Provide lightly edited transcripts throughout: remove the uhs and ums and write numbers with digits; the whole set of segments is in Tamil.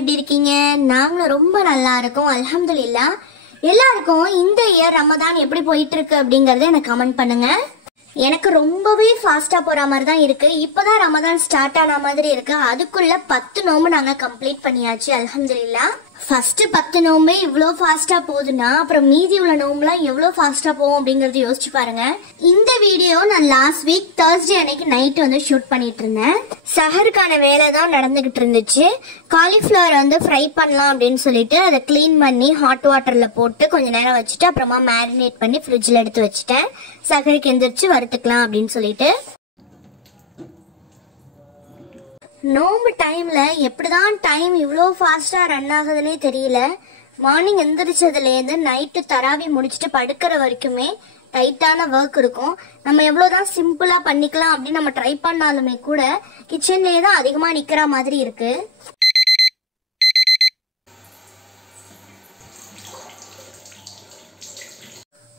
எப்படி இருக்கீங்க? நாங்களும் ரொம்ப நல்லா இருக்கோம் அல்ஹம்துலில்லாஹ். எல்லாருக்கும் இந்த இயர் ரமதான் எப்படி போயிட்டு இருக்கு அப்படிங்கறத எனக்கு கமெண்ட் பண்ணுங்க. எனக்கு ரொம்பவே ஃபாஸ்டா போற மாதிரி தான் இருக்கு. இப்பதான் ரமதான் ஸ்டார்ட் ஆன மாதிரி இருக்கு. அதுக்குள்ள 10 நோம்பு நாங்க கம்ப்ளீட் பண்ணியாச்சு அல்ஹம்துலில்லாஹ். ஃபர்ஸ்ட் 10 நோம்பே இவ்வளோ ஃபாஸ்டா போகுதுன்னா அப்புறம் மீதி உள்ள நோம்புலாம் எவ்வளோ ஃபாஸ்டா போகும் அப்படிங்கறது யோசிச்சு பாருங்க. இந்த வீடியோ நான் லாஸ்ட் வீக் Thursday அன்னைக்கு நைட் வந்து ஷூட் பண்ணிட்டு இருந்தேன். சஹருக்கான வேலை தான் நடந்துகிட்டு இருந்துச்சு. காலிஃபிளவர் வந்து ஃப்ரை பண்ணலாம் அப்படின்னு சொல்லிட்டு அதை கிளீன் பண்ணி ஹாட் வாட்டர்ல போட்டு கொஞ்ச நேரம் வச்சுட்டு அப்புறமா மேரினேட் பண்ணி ஃப்ரிட்ஜ்ல எடுத்து வச்சுட்டேன். சஹருக்கு எந்திரிச்சு வறுத்துக்கலாம் அப்படின்னு சொல்லிட்டு. நோம்பு டைம்ல எப்படிதான் டைம் இவ்வளோ ஃபாஸ்டா ரன் ஆகுதுன்னே தெரியல. மார்னிங் எந்திரிச்சதுல இருந்து நைட்டு தராவி முடிச்சுட்டு படுக்கிற வரைக்குமே டைட்டான ஒர்க் இருக்கும். நம்ம எவ்வளவுதான் சிம்பிளா பண்ணிக்கலாம் அப்படின்னு நம்ம ட்ரை பண்ணாலுமே கூட கிச்சன்லயே தான் அதிகமா நிக்கிற மாதிரி இருக்கு.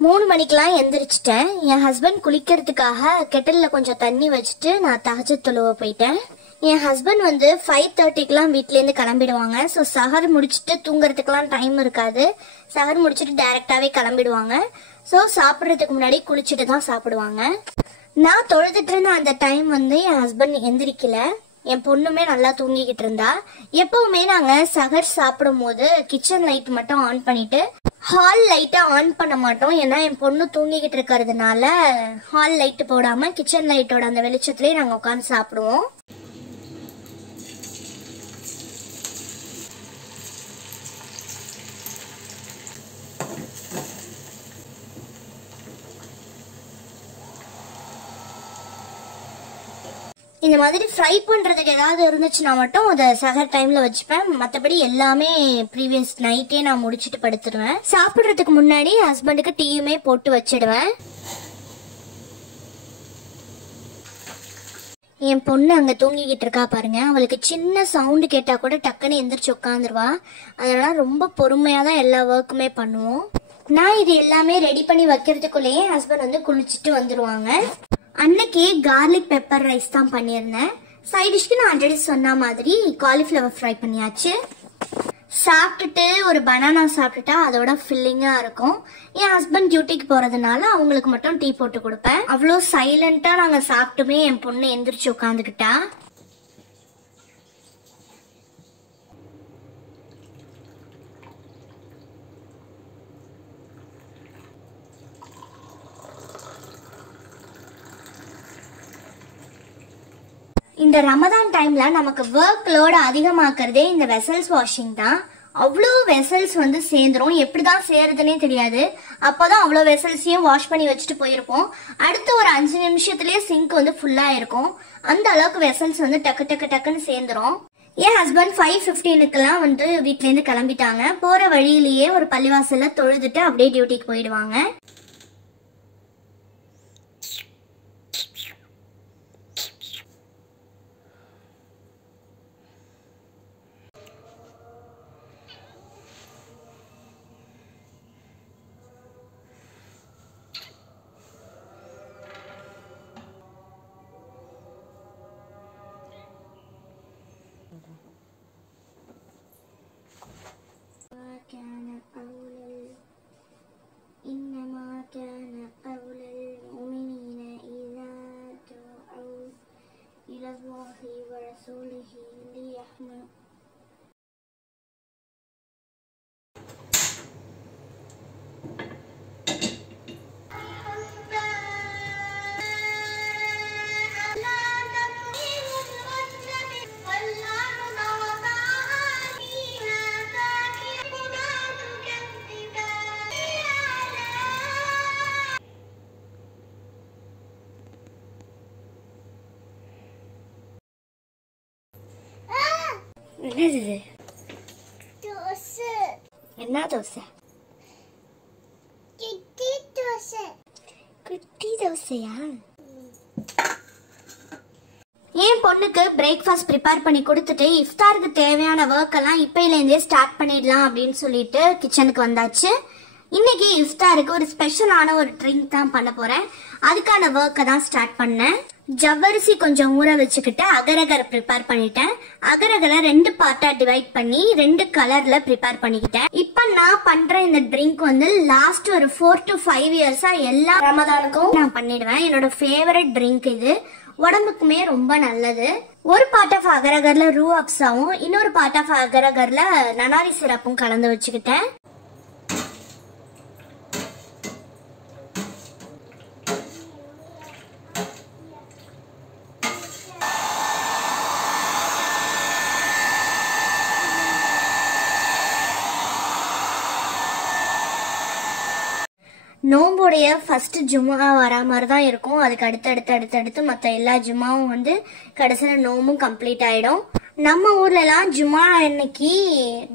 மூணு மணிக்கெல்லாம் எந்திரிச்சிட்டேன். என் ஹஸ்பண்ட் குளிக்கிறதுக்காக கெட்டல்ல கொஞ்சம் தண்ணி வச்சுட்டு நான் தஹஜ்ஜுத் தொழுவ போயிட்டேன். என் ஹஸ்பண்ட் வந்து 5:30க்குலாம் வீட்ல இருந்து கிளம்பிடுவாங்க. ஸோ சஹர் முடிச்சுட்டு தூங்குறதுக்கெல்லாம் டைம் இருக்காது. சஹர் முடிச்சுட்டு டைரக்டாவே கிளம்பிடுவாங்க. ஸோ சாப்பிட்றதுக்கு முன்னாடி குளிச்சுட்டு தான் சாப்பிடுவாங்க. நான் தொழுதுட்டு இருந்த அந்த டைம் வந்து என் ஹஸ்பண்ட் எந்திரிக்கல. என் பொண்ணுமே நல்லா தூங்கிக்கிட்டு இருந்தா. எப்பவுமே நாங்க சஹர் சாப்பிடும் போது கிச்சன் லைட் மட்டும் ஆன் பண்ணிட்டு ஹால் லைட்டை ஆன் பண்ண மாட்டோம். ஏன்னா என் பொண்ணு தூங்கிக்கிட்டு இருக்கிறதுனால ஹால் லைட் போடாம கிச்சன் லைட்டோட அந்த வெளிச்சத்திலே நாங்க உட்காந்து சாப்பிடுவோம். இந்த மாதிரி ஃப்ரை பண்றதுக்கு ஏதாவது இருந்துச்சுன்னா மட்டும் அதை சஹர் டைம்ல வச்சுப்பேன். மற்றபடி எல்லாமே ப்ரீவியஸ் நைட்டே நான் முடிச்சுட்டு படுத்துடுவேன். சாப்பிட்றதுக்கு முன்னாடி ஹஸ்பண்டுக்கு டீயுமே போட்டு வச்சிடுவேன். என் பொண்ணு அங்க தூங்கிக்கிட்டு இருக்கா பாருங்க. அவளுக்கு சின்ன சவுண்டு கேட்டா கூட டக்குன்னு எந்திரிச்சு உட்காந்துருவா. அதனால ரொம்ப பொறுமையா தான் எல்லா ஒர்க்குமே பண்ணுவோம். நான் இது எல்லாமே ரெடி பண்ணி வைக்கிறதுக்குள்ளேயே ஹஸ்பண்ட் வந்து குளிச்சுட்டு வந்துருவாங்க. அன்னைக்கு கார்லிக் பெப்பர் ரைஸ் தான் பண்ணியிருந்தேன். சைட் டிஷ்க்கு நான் ஆல்ரெடி சொன்ன மாதிரி காலிஃபிளவர் ஃப்ரை பண்ணியாச்சு. சாப்பிட்டுட்டு ஒரு பனானா சாப்பிட்டுட்டா அதோட ஃபில்லிங்கா இருக்கும். என் ஹஸ்பண்ட் டியூட்டிக்கு போறதுனால அவங்களுக்கு மட்டும் டீ போட்டு கொடுப்பேன். அவ்வளோ சைலண்டா நாங்க சாப்பிட்டுமே என் பொண்ணு எந்திரிச்சு உட்காந்துக்கிட்டா. இந்த ரமதான் டைம்ல நமக்கு ஒர்க் லோட் அதிகமாக்குறதே இந்த வெசல்ஸ் வாஷிங் தான். அவ்வளோ வெசல்ஸ் வந்து சேர்ந்துரும். எப்படிதான் சேருதுன்னே தெரியாது. அப்போதான் அவ்வளோ வெசல்ஸையும் வாஷ் பண்ணி வச்சுட்டு போயிருப்போம். அடுத்து ஒரு 5 நிமிஷத்துலயே சிங்க் வந்து ஃபுல்லா இருக்கும். அந்த அளவுக்கு வெசல்ஸ் வந்து டக்கு டக்கு டக்குன்னு சேர்ந்துரும். என் ஹஸ்பண்ட் 5:15க்குலாம் வந்து வீட்ல இருந்து கிளம்பிட்டாங்க. போற வழியிலேயே ஒரு பள்ளிவாசல்ல தொழுதுட்டு அப்படியே டியூட்டிக்கு போயிடுவாங்க. إنما كان قول المؤمنين إذا دعوا إلى الله ورسوله ليحكم என்னது? என்ன தோசை? குட்டி தோசையா? என் பொண்ணுக்கு பிரேக்ஃபாஸ்ட் ப்ரிப்பேர் பண்ணி கொடுத்துட்டு இஃப்தாருக்கு தேவையான ஒர்க் எல்லாம் இப்பையிலேருந்தே ஸ்டார்ட் பண்ணிடலாம் அப்படின்னு சொல்லிட்டு கிச்சனுக்கு வந்தாச்சு. இன்னைக்கு இஃப்தாருக்கு ஒரு ஸ்பெஷலான ஒரு ட்ரிங்க் தான் பண்ண போறேன். அதுக்கான ஒர்க்கை தான் ஸ்டார்ட் பண்ணேன். ஜவ்வரிசி கொஞ்சம் ஊற வச்சுக்கிட்டு அகரகரை ப்ரிப்பேர் பண்ணிட்டேன். அகரகரை 2 பார்ட்டா டிவைட் பண்ணி 2 கலர்ல ப்ரிப்பேர் பண்ணிக்கிட்டேன். இப்ப நான் பண்ற இந்த ட்ரிங்க் வந்து லாஸ்ட் ஒரு 4 to 5 இயர்ஸா எல்லா ரமதானுக்கும் நான் பண்ணிடுவேன். என்னோட ஃபேவரட் ட்ரிங்க் இது. உடம்புக்குமே ரொம்ப நல்லது. ஒரு பார்ட் ஆஃப் அகரகர்ல ரூ அப்ஸாவும் இன்னொரு பார்ட் ஆஃப் அகரகர்ல நனாரி சிரப்பும் கலந்து வச்சுக்கிட்டேன். நோம்போடைய ஃபர்ஸ்ட் ஜும்மா வரா மாதிரி தான் இருக்கும். அதுக்கு அடுத்தடுத்து மற்ற எல்லா ஜும்மாவும் வந்து கடைசியில் நோம்பும் கம்ப்ளீட் ஆயிடும். நம்ம ஊர்ல எல்லாம் ஜும்மா அன்னைக்கு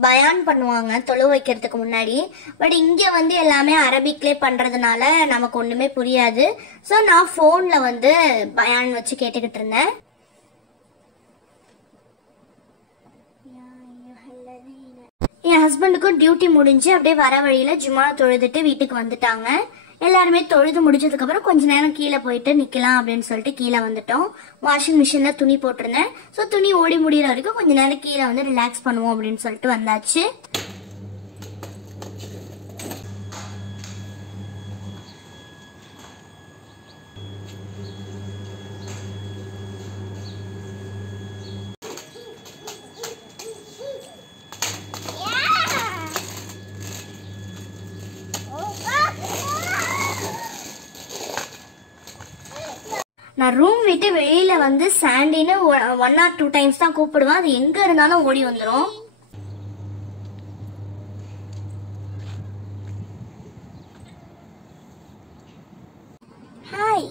பயான் பண்ணுவாங்க தொழு வைக்கிறதுக்கு முன்னாடி. பட் இங்க வந்து எல்லாமே அரபிக்லேயே பண்றதுனால நமக்கு ஒண்ணுமே புரியாது. ஸோ நான் போன்ல வந்து பயான் வச்சு கேட்டுக்கிட்டு இருந்தேன். என் ஹஸ்பண்டுக்கும் டியூட்டி முடிஞ்சு அப்படியே வர வழியில ஜும்மா தொழுதுட்டு வீட்டுக்கு வந்துட்டாங்க. எல்லாருமே தொழுது முடிச்சதுக்கு அப்புறம் கொஞ்ச நேரம் கீழே போயிட்டு நிக்கலாம் அப்படின்னு சொல்லிட்டு கீழே வந்துட்டோம். வாஷிங் மிஷின்ல துணி போட்டிருந்தேன். ஸோ துணி ஓடி முடிகிற வரைக்கும் கொஞ்ச நேரம் கீழே வந்து ரிலாக்ஸ் பண்ணுவோம் அப்படின்னு சொல்லிட்டு வந்தாச்சு. நான் ரூம் விட்டு வெளியில வந்து சாண்டின்னு 1 or 2 டைம்ஸ் தான் கூப்பிடுவேன். அது எங்க இருந்தாலும் ஓடி வந்துடும். ஹாய்.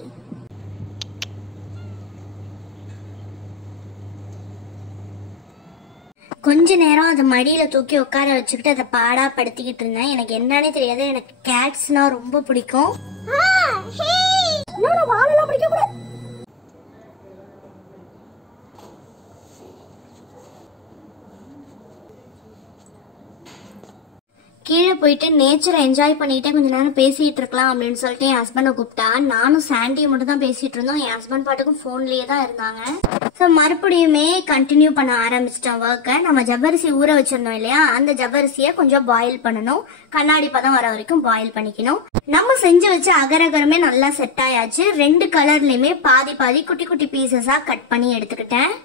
கொஞ்ச நேரம் அதை மடியில தூக்கி உட்கார வச்சுக்கிட்டு அதை பாடா படுத்திக்கிட்டு இருந்தேன். எனக்கு என்னன்னே தெரியாது. எனக்கு கேட்ஸ்னா ரொம்ப பிடிக்கும். வாழலாம் பிடிக்க கூடாது. கீழே போயிட்டு நேச்சரை என்ஜாய் பண்ணிட்டு கொஞ்ச நேரம் பேசிட்டு இருக்கலாம் அப்படின்னு சொல்லிட்டு என் ஹஸ்பண்டை கூப்பிட்டா. நானும் சாண்டியை மட்டும் தான் பேசிட்டு இருந்தோம். என் ஹஸ்பண்ட் பாட்டுக்கும் போன்லயே தான் இருந்தாங்க. ஸோ மறுபடியுமே கண்டினியூ பண்ண ஆரம்பிச்சிட்டோம் ஒர்க்கை. நம்ம ஜவ்வரிசி ஊற வச்சிருந்தோம் இல்லையா, அந்த ஜவ்வரிசியை கொஞ்சம் பாயில் பண்ணணும். கண்ணாடி பதம் வர வரைக்கும் பாயில் பண்ணிக்கணும். நம்ம செஞ்சு வச்ச அகரகரமே நல்லா செட் ஆயாச்சு. 2 கலர்லயுமே பாதி பாதி குட்டி குட்டி பீசஸா கட் பண்ணி எடுத்துக்கிட்டேன்.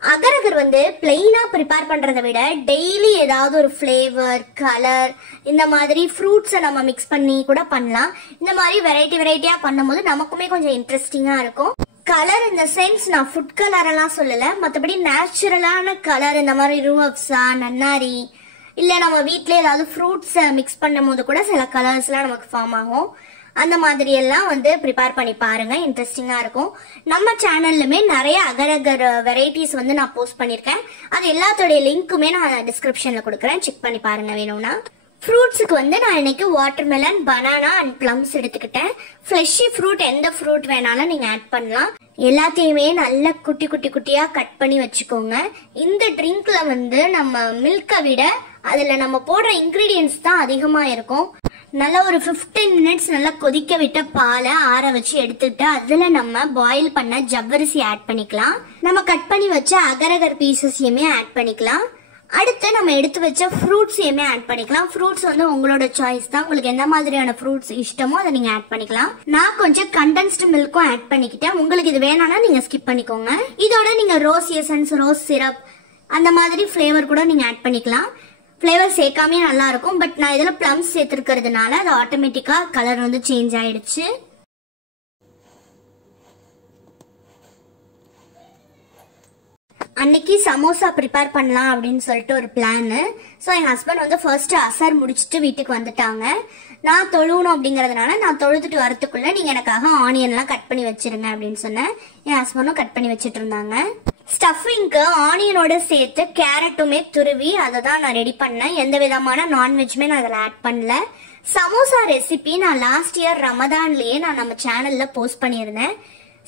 அகரகர் வந்து பிளெயினா ப்ரிப்பேர் பண்றதை விட டெய்லி ஏதாவது ஒரு ஃபிளேவர் கலர் இந்த மாதிரி ஃப்ரூட்ஸை நம்ம மிக்ஸ் பண்ணி கூட பண்ணலாம். இந்த மாதிரி வெரைட்டியா பண்ணும்போது நமக்குமே கொஞ்சம் இன்ட்ரெஸ்டிங்கா இருக்கும். கலர் இந்த சென்ஸ் நான் ஃபுட் கலர் எல்லாம் சொல்லல, மற்றபடி நேச்சுரலான கலர் இந்த மாதிரி ரூஅப்ஸா நன்னாரி இல்ல நம்ம வீட்ல ஏதாவது ஃப்ரூட்ஸை மிக்ஸ் பண்ணும் போது கூட சில கலர்ஸ் எல்லாம் நமக்கு ஃபார்ம் ஆகும். அந்த மாதிரி எல்லாம் வந்து ப்ரிப்பேர் பண்ணி பாருங்க, இன்ட்ரெஸ்டிங்கா இருக்கும். நம்ம சேனல்லுமே நிறைய அகரகர் வெரைட்டிஸ் வந்து நான் போஸ்ட் பண்ணிருக்கேன். அது எல்லாத்தோடைய லிங்க்குமே நான் டிஸ்கிரிப்ஷன்ல கொடுக்குறேன், செக் பண்ணி பாருங்க வேணும்னா. ஃப்ரூட்ஸுக்கு வந்து நான் இன்னைக்கு வாட்டர்மெலன், பனானா அண்ட் பிளம்ஸ் எடுத்துக்கிட்டேன். ஃப்ளஷி ஃப்ரூட் எந்த ஃப்ரூட் வேணாலும் நீங்க ஆட் பண்ணலாம். எல்லாத்தையுமே நல்லா குட்டி குட்டியா கட் பண்ணி வச்சுக்கோங்க. இந்த ட்ரிங்க்ல வந்து நம்ம மில்கை விட அதுல நம்ம போடுற இன்கிரீடியன்ஸ் தான் அதிகமா இருக்கும். நல்லா ஒரு 15 மினிட்ஸ் நல்லா கொதிக்க விட்ட பாலை ஆற வச்சு எடுத்துட்டு அதுல நம்ம பாயில் பண்ண ஜவ்வரிசி ஆட் பண்ணிக்கலாம். நம்ம கட் பண்ணி வச்ச அகரகர் பீசஸையுமே ஆட் பண்ணிக்கலாம். அடுத்து நம்ம எடுத்து வச்ச ஃப்ரூட்ஸையுமே ஆட் பண்ணிக்கலாம். ஃப்ரூட்ஸ் வந்து உங்களோட சாய்ஸ் தான். உங்களுக்கு எந்த மாதிரியான ஃப்ரூட்ஸ் இஷ்டமோ அதை நீங்க ஆட் பண்ணிக்கலாம். நான் கொஞ்சம் கண்டென்ஸ்டு மில்க்கும் ஆட் பண்ணிக்கிட்டேன். உங்களுக்கு இது வேணாம்னா நீங்க ஸ்கிப் பண்ணிக்கோங்க. இதோட நீங்க ரோஸ் எசன்ஸ், ரோஸ் சிரப் அந்த மாதிரி ஃபிளேவர் கூட நீங்க ஆட் பண்ணிக்கலாம். ஃபிளேவர் சேர்க்காமே நல்லா இருக்கும். பட் நான் இதுல பிளம்ஸ் சேர்த்திருக்கிறதுனால அது ஆட்டோமேட்டிக்கா கலர் வந்து சேஞ்ச் ஆயிடுச்சு. அன்னைக்கு சமோசா ப்ரிப்பேர் பண்ணலாம் அப்படின்னு சொல்லிட்டு ஒரு பிளான். ஸோ என் ஹஸ்பண்ட் வந்து ஃபர்ஸ்ட் அசர் முடிச்சுட்டு வீட்டுக்கு வந்துட்டாங்க. நான் தொழுவணும் அப்படிங்கறதுனால நான் தொழுதுட்டு வரத்துக்குள்ள நீங்க எனக்காக ஆனியன்லாம் கட் பண்ணி வச்சிருங்க அப்படின்னு சொன்னேன். என் ஹஸ்பண்டும் கட் பண்ணி வச்சிட்டு இருந்தாங்க. ஸ்டஃபிங்க்கு ஆனியனோட சேர்த்து கேரட்டுமே துருவி அதை தான் நான் ரெடி பண்ணேன். எந்த விதமான நான்வெஜ்மே நான் அதில் ஆட் பண்ணல. சமோசா ரெசிபி நான் லாஸ்ட் இயர் ரமதான்லயே நான் நம்ம சேனல்ல போஸ்ட் பண்ணியிருந்தேன்.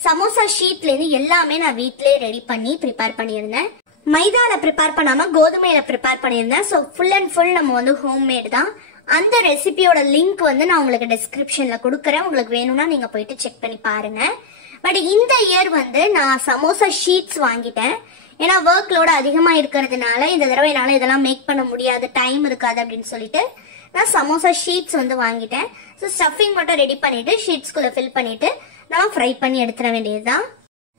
சமோசா ஷீட்ல இருந்து எல்லாமே நான் வீட்லயே ரெடி பண்ணி ப்ரிப்பேர் பண்ணியிருந்தேன். மைதால ப்ரிப்பேர் பண்ணாம கோதுமையில ப்ரிப்பேர் பண்ணியிருந்தேன். ஸோ ஃபுல் அண்ட் ஃபுல் நம்ம வந்து ஹோம்மேட் தான். அந்த ரெசிபியோட லிங்க் வந்து நான் உங்களுக்கு டிஸ்கிரிப்ஷன்ல கொடுக்குறேன். உங்களுக்கு வேணும்னா நீங்க போயிட்டு செக் பண்ணி பாருங்க. பட் இந்த இயர் வந்து நான் சமோசா ஷீட்ஸ் வாங்கிட்டேன். ஏன்னா ஒர்க் லோடு அதிகமா இருக்கிறதுனால இந்த தடவை என்னால இதெல்லாம் மேக் பண்ண முடியாது, டைம் இருக்காது அப்படின்னு சொல்லிட்டு நான் சமோசா ஷீட்ஸ் வந்து வாங்கிட்டேன். ஸோ ஸ்டஃபிங் மட்டும் ரெடி பண்ணிட்டு ஷீட்ஸ்குள்ள ஃபில் பண்ணிட்டு நம்ம ஃப்ரை பண்ணி எடுத்துட வேண்டியதுதான்.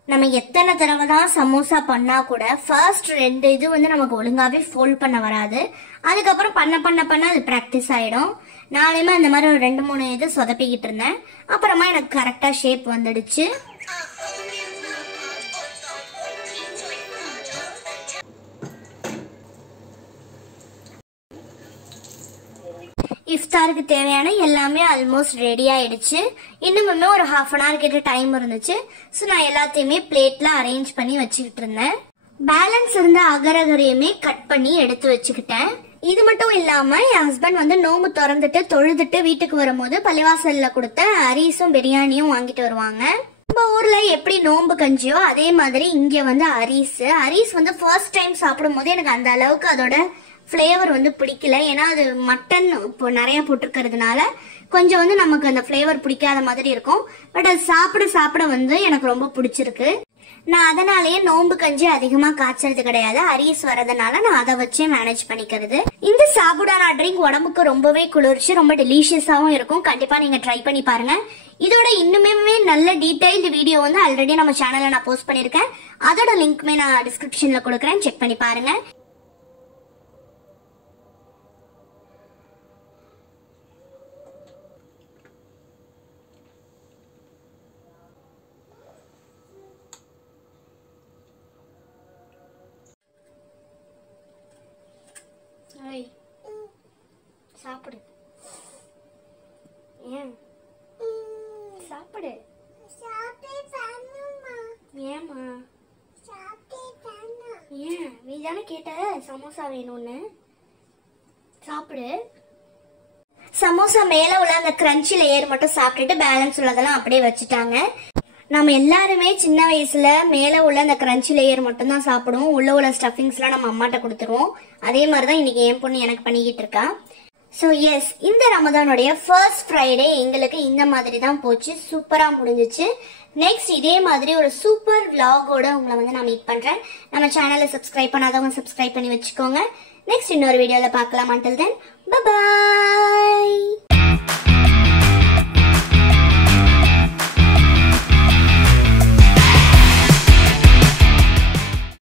நம்ம எத்தனை தடவை தான் சமோசா பண்ணா கூட ஃபர்ஸ்ட் 2 இது வந்து நமக்கு ஒழுங்காவே ஃபோல்ட் பண்ண வராது. அதுக்கப்புறம் பண்ண அது ப்ராக்டிஸ் ஆயிடும். நாளையுமே அந்த மாதிரி ஒரு 2-3 இது சொதப்பிக்கிட்டு இருந்தேன். அப்புறமா எனக்கு கரெக்டா ஷேப் வந்துடுச்சு. இஃப்தாருக்கு தேவையான எல்லாமே ஆல்மோஸ்ட் ரெடி ஆயிடுச்சு. இன்னுமே ஒரு 1/2 hour கிட்ட டைம் இருந்துச்சு. ஸோ நான் எல்லாத்தையுமே பிளேட்ல அரேஞ்ச் பண்ணி வச்சுக்கிட்டு இருந்தேன். பேலன்ஸ் இருந்த அகரகரையுமே கட் பண்ணி எடுத்து வச்சுக்கிட்டேன். இது மட்டும் இல்லாம என் ஹஸ்பண்ட் வந்து நோம்பு திறந்துட்டு தொழுதுட்டு வீட்டுக்கு வரும்போது பள்ளிவாசல்ல கொடுத்த அரிசும் பிரியாணியும் வாங்கிட்டு வருவாங்க. நம்ம ஊர்ல எப்படி நோம்பு கஞ்சியோ அதே மாதிரி இங்க வந்து அரிஸ் வந்து ஃபர்ஸ்ட் டைம் சாப்பிடும் போது எனக்கு அந்த அளவுக்கு அதோட ஃப்ளேவர் வந்து பிடிக்கல. ஏன்னா அது மட்டன் இப்போ நிறைய போட்டிருக்கிறதுனால கொஞ்சம் வந்து நமக்கு அந்த ஃப்ளேவர் பிடிக்காத மாதிரி இருக்கும். பட் அது சாப்பிட வந்து எனக்கு ரொம்ப பிடிச்சிருக்கு. நான் அதனாலேயே நோம்பு கஞ்சி அதிகமா காய்ச்சறது கிடையாது. அரிஸ் வரதுனால நான் அதை வச்சே மேனேஜ் பண்ணிக்கிறது. இந்த சாபுடானா ட்ரிங்க் உடம்புக்கு ரொம்பவே குளிர்ச்சி, ரொம்ப டெலிஷியஸாவும் இருக்கும். கண்டிப்பா நீங்க ட்ரை பண்ணி பாருங்க. இதோட இன்னுமே நல்ல டீடைல்டு வீடியோ வந்து ஆல்ரெடி நம்ம சேனல்ல நான் போஸ்ட் பண்ணிருக்கேன். அதோட லிங்க்மே நான் டிஸ்கிரிப்ஷன்ல கொடுக்குறேன், செக் பண்ணி பாருங்க. சாப்பிடு. ஏன் சாப்பிடு? ஏமா? ஏன் நீ தானே கேட்ட சமோசா வேணும்னு? சாப்பிடு. சமோசா மேல உள்ள அந்த கிரன்ச்சி லேயர் மட்டும் சாப்பிட்டுட்டு பேலன்ஸ் உள்ளதெல்லாம் அப்படியே வச்சுட்டாங்க. நம்ம எல்லாருமே சின்ன வயசுல மேல உள்ள அந்த கிரன்ச்சி லேயர் மட்டும் தான் சாப்பிடுவோம். உள்ள ஸ்டஃபிங்ஸ் எல்லாம் நம்ம அம்மாட்ட கொடுத்துருவோம். அதே மாதிரிதான் இன்னைக்கு என் பொண்ணு எனக்கு பண்ணிக்கிட்டு இருக்கா. ஸோ எஸ், இந்த ரமதானுடைய ஃபர்ஸ்ட் ஃப்ரைடே எங்களுக்கு இந்த மாதிரி தான் போச்சு. சூப்பரா முடிஞ்சிச்சு. நெக்ஸ்ட் இதே மாதிரி ஒரு சூப்பர் vlog-ஓட உங்களை வந்து நான் மீட் பண்றேன். நம்ம சேனலை சப்ஸ்கிரைப் பண்ணாதவங்க சப்ஸ்கிரைப் பண்ணி வச்சுக்கோங்க. நெக்ஸ்ட் இன்னொரு வீடியோல பார்க்கலாம். until then bye bye.